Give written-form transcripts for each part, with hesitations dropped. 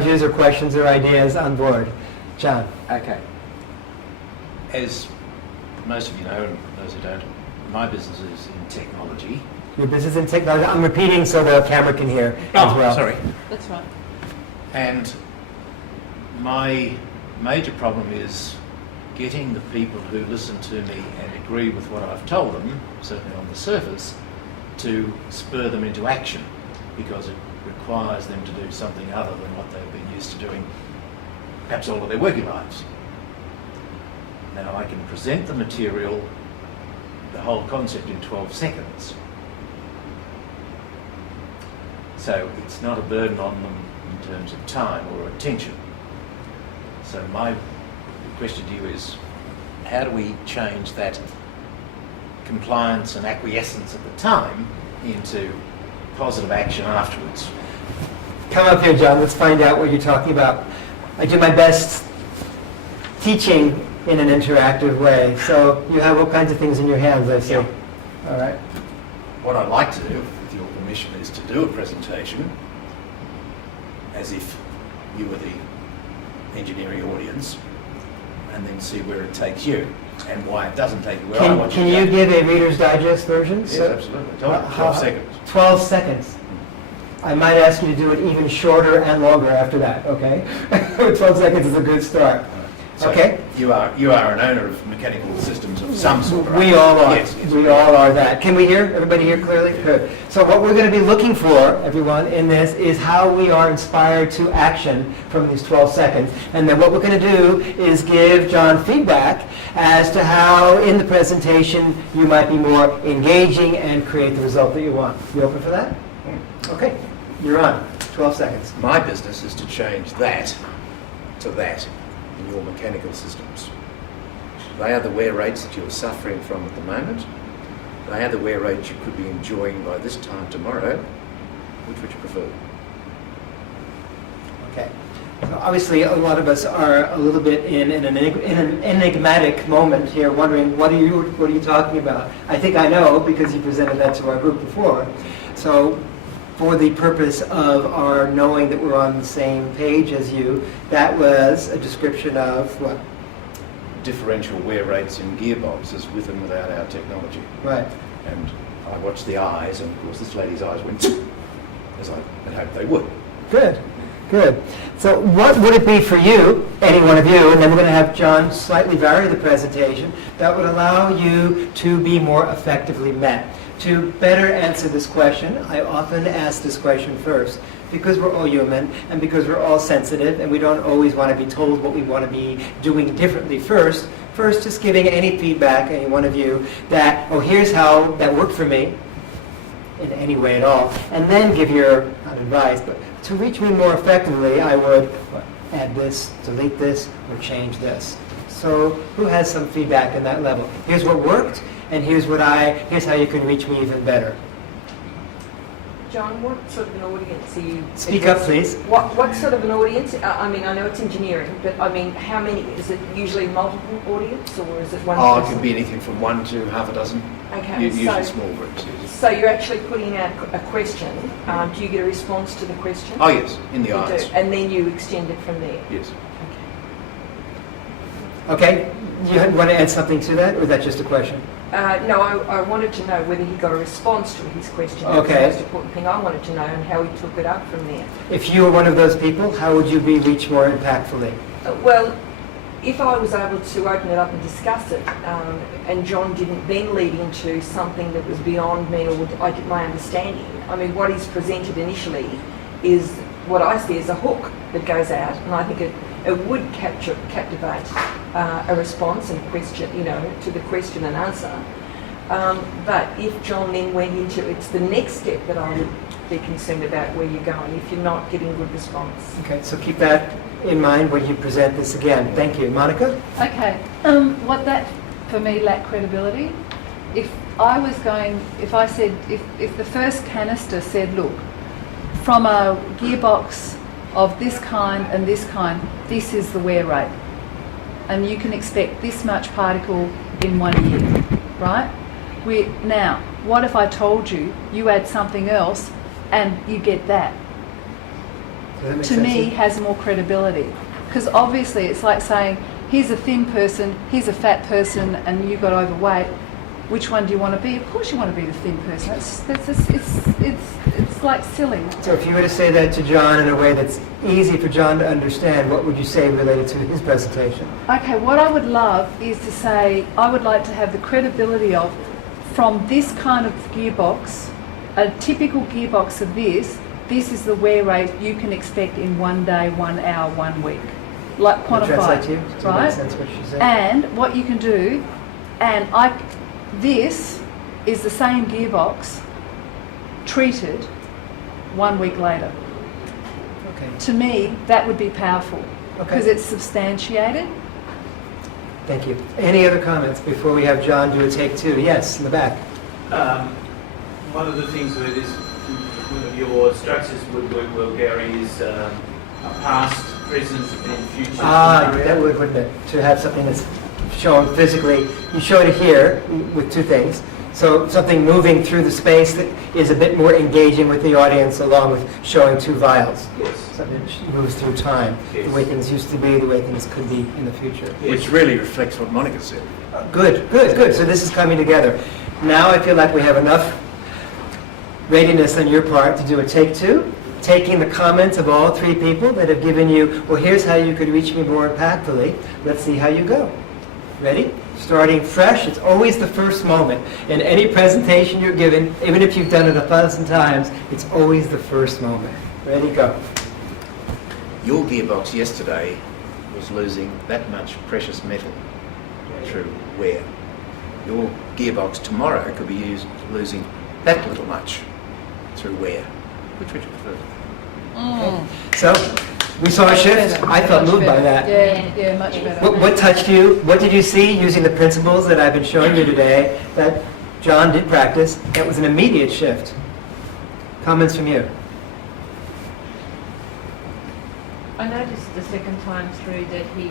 challenges or questions or ideas on board. John. Okay. As most of you know, and those who don't, my business is in technology. Your business in technology. I'm repeating so the camera can hear as well. Sorry. That's right. And my major problem is getting the people who listen to me and agree with what I've told them, certainly on the surface, to spur them into action, because it requires them to do something other than what they've been used to doing perhaps all of their working lives. Now, I can present the material, the whole concept, in 12 seconds. So it's not a burden on them in terms of time or attention. So my question to you is, how do we change that compliance and acquiescence at the time into positive action afterwards? Come up here, John. Let's find out what you're talking about. I do my best teaching in an interactive way. So you have all kinds of things in your hands, I see. Yeah. All right. What I'd like to do, with your permission, is to do a presentation as if you were the engineering audience, and then see where it takes you and why it doesn't take you where I want Can you to you go. give a Reader's Digest version? Yes, absolutely. 12 seconds. 12 seconds. I might ask you to do it even shorter and longer after that, okay? 12 seconds is a good start. So Okay. You are an owner of mechanical systems of some sort, right? We all are. Yes, yes. We all are that. Can we hear? Everybody hear clearly? Good. So what we're going to be looking for, everyone, in this is how we are inspired to action from these 12 seconds. And then what we're going to do is give John feedback as to how in the presentation you might be more engaging and create the result that you want. You open for that? Okay. You're on. 12 seconds. My business is to change that to that in your mechanical systems. They are the wear rates that you're suffering from at the moment. They are the wear rates you could be enjoying by this time tomorrow. Which would you prefer? Okay. So obviously, a lot of us are a little bit in an enigmatic moment here, wondering what are you talking about? I think I know because you presented that to our group before. So, for the purpose of our knowing that we're on the same page as you, that was a description of what? Differential wear rates in gearboxes with and without our technology. Right. And I watched the eyes, and of course this lady's eyes went as I had hoped they would. Good. Good. So what would it be for you, any one of you, and then we're going to have John slightly vary the presentation, that would allow you to be more effectively met? To better answer this question, I often ask this question first, because we're all human and because we're all sensitive and we don't always want to be told what we want to be doing differently first. First, just giving any feedback, any one of you, that, oh, here's how that worked for me, in any way at all, and then give your, not advice, but to reach me more effectively, I would add this, delete this, or change this. So who has some feedback in that level? Here's what worked, and here's how you can reach me even better. John, what sort of an audience are you? Speak up, please. What sort of an audience? I mean, I know it's engineering, but I mean, how many? Is it usually multiple audience, or is it one Oh, it person? could be anything from 1 to half a dozen. Okay, Usually so, small groups. so you're actually putting out a question. Do you get a response to the question? Oh yes, in the You eyes. do, and then you extend it from there. Yes. Okay, you want to add something to that, or is that just a question? No, I wanted to know whether he got a response to his question. Okay. That's the most important thing I wanted to know, and how he took it up from there. If you were one of those people, how would you be reached more impactfully? Well, if I was able to open it up and discuss it, and John didn't then lead into something that was beyond me or my understanding, I mean, what he's presented initially is what I see as a hook that goes out, and I think it would captivate a response and a question, to the question and answer. But if John then went into, it's the next step that I would be concerned about where you're going if you're not getting good response. Okay, so keep that in mind when you present this again. Thank you. Monica? Okay, what that for me lacked credibility. If I said, if the first canister said, look, from a gearbox of this kind and this kind, this is the wear rate. And you can expect this much particle in 1 year, right? Now, what if I told you, you add something else and you get that? that make to sense me you? has more credibility. Because obviously it's like saying, here's a thin person, here's a fat person, and you got overweight. Which one do you want to be? Of course you want to be the thin person. It's like silly. So if you were to say that to John in a way that's easy for John to understand, what would you say related to his presentation? Okay, what I would love is to say, I would like to have the credibility of, from this kind of gearbox, a typical gearbox of this is the wear rate you can expect in 1 day, 1 hour, 1 week. Like Can I translate quantified, to you? Does that right? make sense what she said? And what you can do, this is the same gearbox treated 1 week later. Okay. To me, that would be powerful because Okay. it's substantiated. Thank you. Any other comments before we have John do a take two? Yes, in the back. One of the things with this, one of your structures would work well, Gary, is a past, present, and future scenario. That would, wouldn't it? To have something that's shown physically. You showed it here with two things. So something moving through the space that is a bit more engaging with the audience, along with showing two vials. Yes. Something that moves through time, Yes. the way things used to be, the way things could be in the future. Which really reflects what Monica said. Good, good, good. So this is coming together. Now I feel like we have enough readiness on your part to do a take two, taking the comments of all three people that have given you, well, here's how you could reach me more impactfully. Let's see how you go. Ready? Starting fresh. It's always the first moment. In any presentation you're given, even if you've done it 1,000 times, it's always the first moment. Ready? Go. Your gearbox yesterday was losing that much precious metal through wear. Your gearbox tomorrow could be losing that little much through wear. Which would you prefer? So, we saw a Much shift. better, I felt much moved by better. that. Yeah, much better. What touched you? What did you see using the principles that I've been showing you today that John did practice? That was an immediate shift. Comments from you? I noticed the second time through that he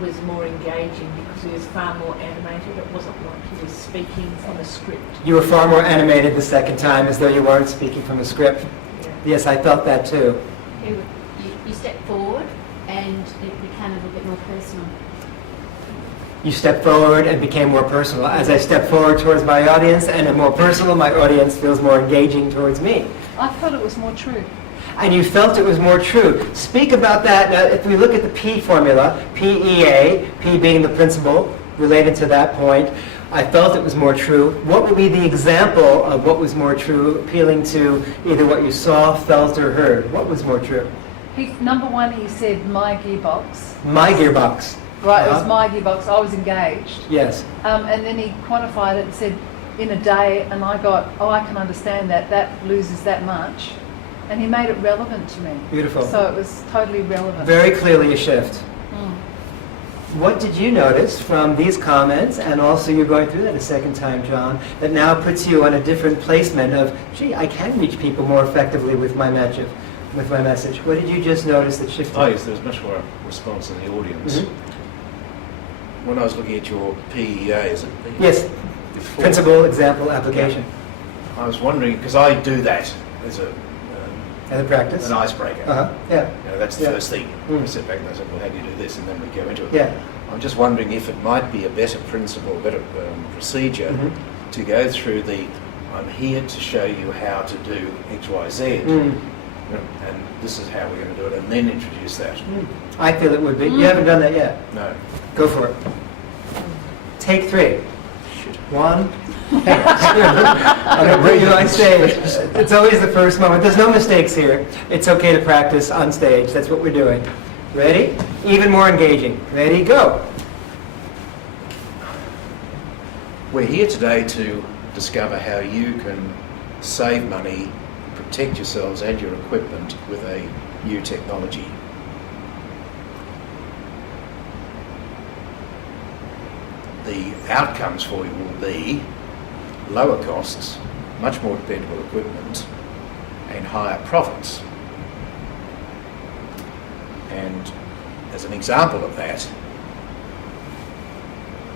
was more engaging because he was far more animated. It wasn't like he was speaking from a script. You were far more animated the second time, as though you weren't speaking from a script. Yeah. Yes, I felt that too. You stepped forward and it became a little bit more personal. You stepped forward and became more personal. As I step forward towards my audience and am more personal, my audience feels more engaging towards me. I thought it was more true. And you felt it was more true. Speak about that. Now, if we look at the P formula, PEA, P being the principle, related to that point, I felt it was more true. What would be the example of what was more true, appealing to either what you saw, felt, or heard? What was more true? Number one, he said, my gearbox. My gearbox. Right, it was Uh-huh. my gearbox. I was engaged. Yes. And then he quantified it and said, in a day, and I got, oh, I can understand that. That loses that much. And he made it relevant to me. Beautiful. So it was totally relevant. Very clearly a shift. Mm. What did you notice from these comments, and also you're going through that a second time, John, that now puts you on a different placement of, gee, I can reach people more effectively with my message. What did you just notice that shifted? Oh yes, there was much more response in the audience. Mhm. When I was looking at your PEA, is it? Yes, Before, principle, example, application, I was wondering, because I do that as as a practice. an icebreaker. Uh-huh, yeah, You know, that's the Yeah. first thing. Mm. I sit back and I said, well, how do you do this? And then we go into it. yeah. I'm just wondering if it might be a better principle, a better procedure Mhm. to go through the, I'm here to show you how to do X, Y, Z, Mm. you know, and this is how we're going to do it, and then introduce that. I feel it would be. You haven't done that yet. No. Go for it. Take three. Shit. One. I'm going to bring you on stage. It's always the first moment. There's no mistakes here. It's okay to practice on stage. That's what we're doing. Ready? Even more engaging. Ready? Go. We're here today to discover how you can save money, protect yourselves and your equipment with a new technology. The outcomes for you will be lower costs, much more dependable equipment, and higher profits. And as an example of that,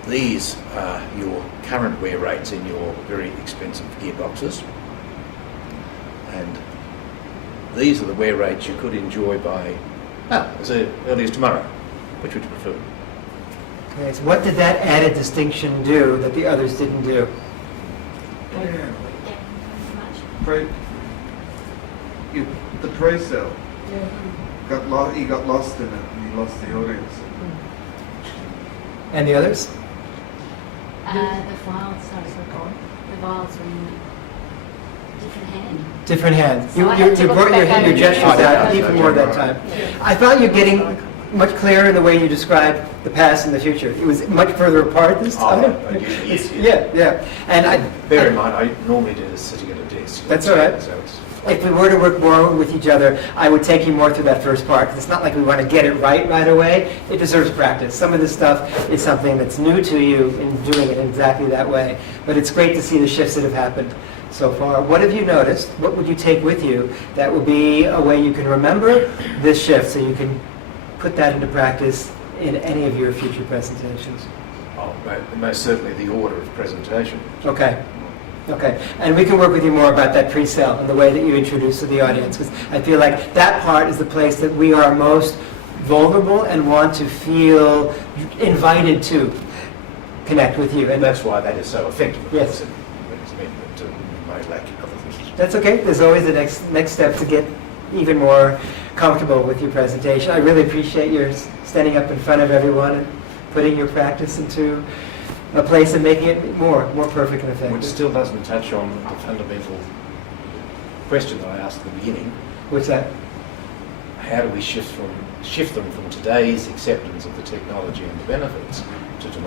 these are your current wear rates in your very expensive gearboxes. And these are the wear rates you could enjoy by, as early as tomorrow. Which would you prefer? Okay, so what did that added distinction do that the others didn't do? Yeah, much. The pre-sale got lost. He got lost in it, and he lost the audience. And the others? The files, sorry, the files were in different hand. Different hands. So You, I you, had to you look brought your, back your over gestures it. out even more that time. I thought you're getting much clearer in the way you described the past and the future. It was much further apart this time. I usually is, Yeah. And I, Bear in mind, I normally do this sitting at a desk. That's all right. So it's, if we were to work more with each other, I would take you more through that first part, because it's not like we want to get it right away. It deserves practice. Some of this stuff is something that's new to you in doing it exactly that way. But it's great to see the shifts that have happened so far. What have you noticed? What would you take with you that will be a way you can remember this shift so you can put that into practice in any of your future presentations? most certainly the order of presentation. Okay. Okay, and we can work with you more about that pre-sale and the way that you introduce to the audience, because I feel like that part is the place that we are most vulnerable and want to feel invited to connect with you. And that's why that is so effective. Yes. It's meant that you may lack other things. That's okay. There's always the next step to get even more comfortable with your presentation. I really appreciate your standing up in front of everyone and putting your practice into a place and making it more perfect and effective. Which still doesn't touch on the fundamental question that I asked at the beginning. What's that? How do we shift them from today's acceptance of the technology and the benefits to tomorrow?